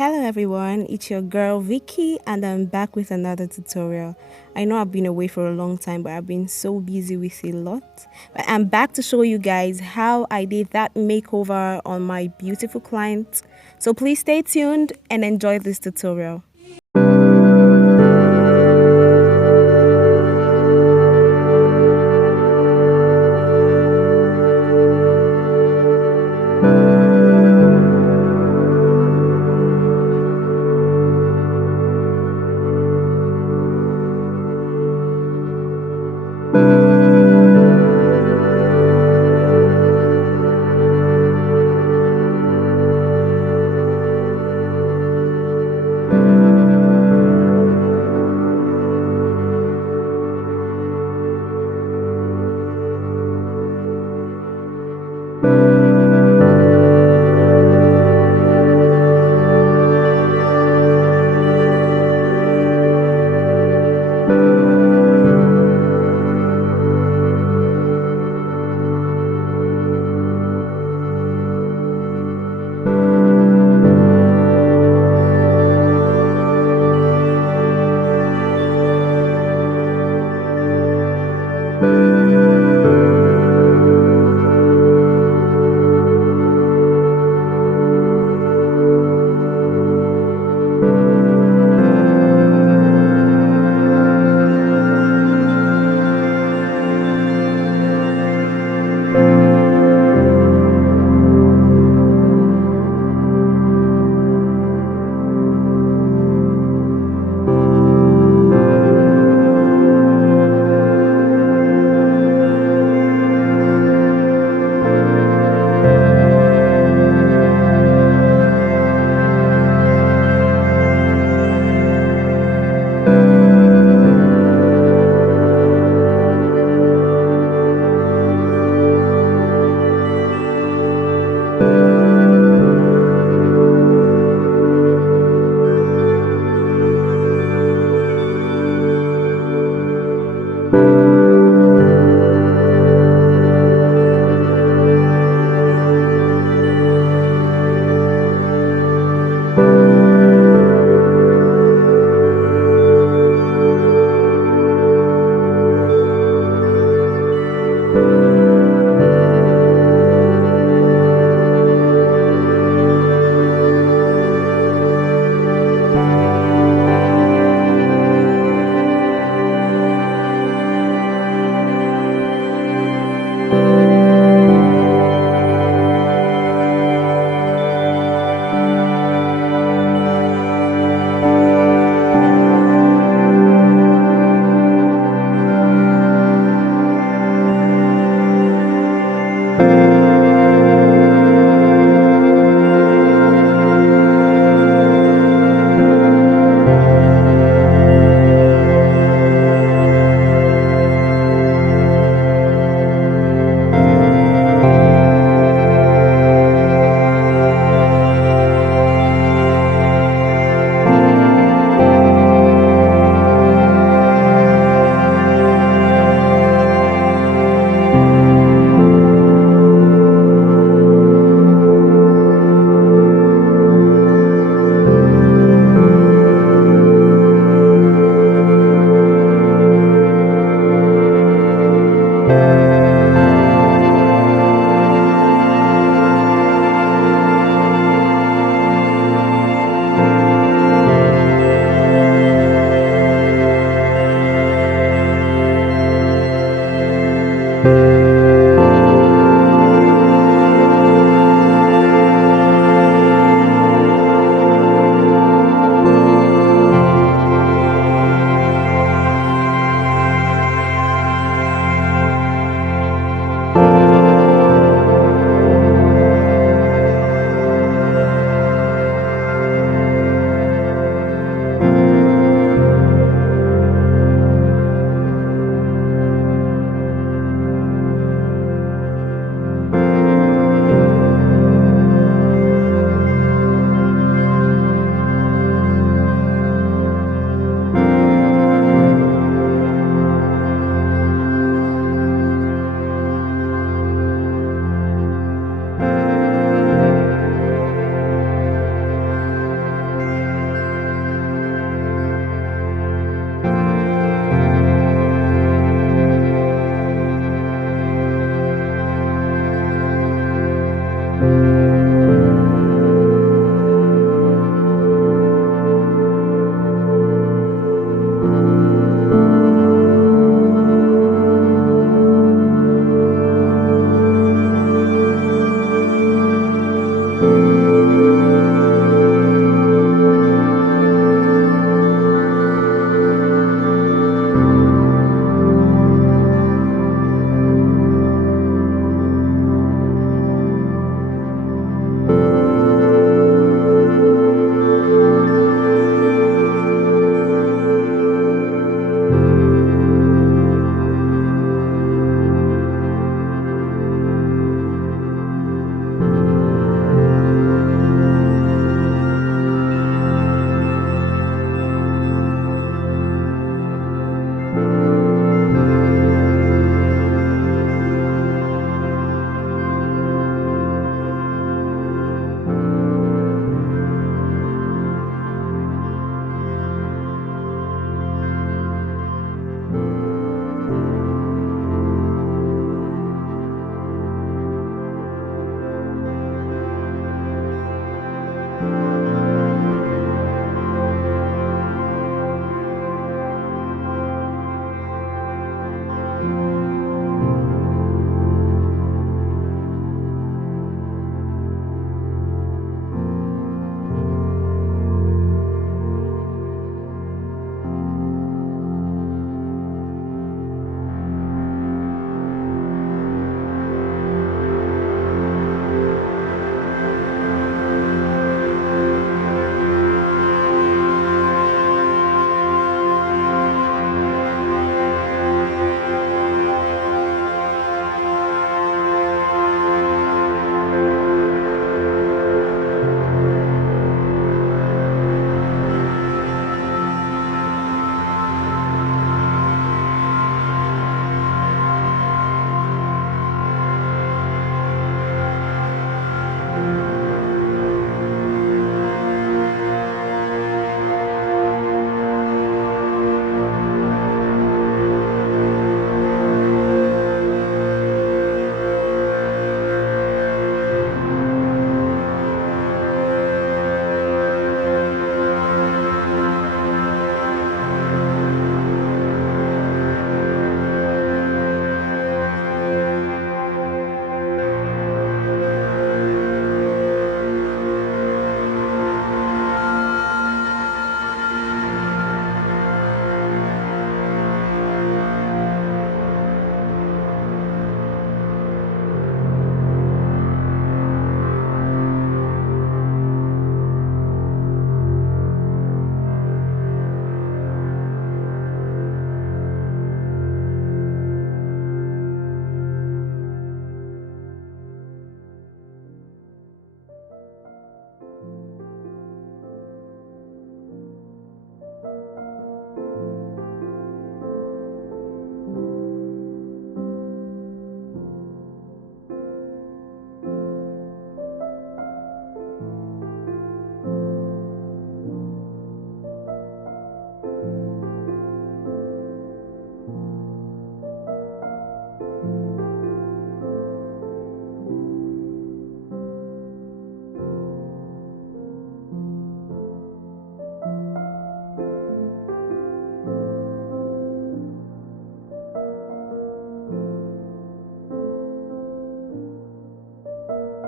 Hello everyone, it's your girl Vicky and I'm back with another tutorial. I know I've been away for a long time but I've been so busy with a lot. But I'm back to show you guys how I did that makeover on my beautiful client. So please stay tuned and enjoy this tutorial.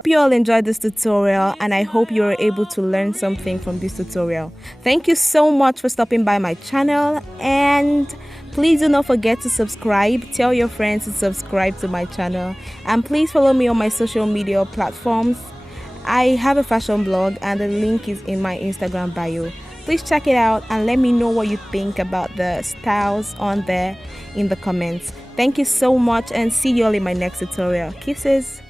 You all enjoyed this tutorial and I hope you were able to learn something from this tutorial. Thank you so much for stopping by my channel, and please do not forget to subscribe. Tell your friends to subscribe to my channel, and please follow me on my social media platforms. I have a fashion blog and the link is in my Instagram bio. Please check it out and let me know what you think about the styles on there in the comments. Thank you so much and see you all in my next tutorial. Kisses!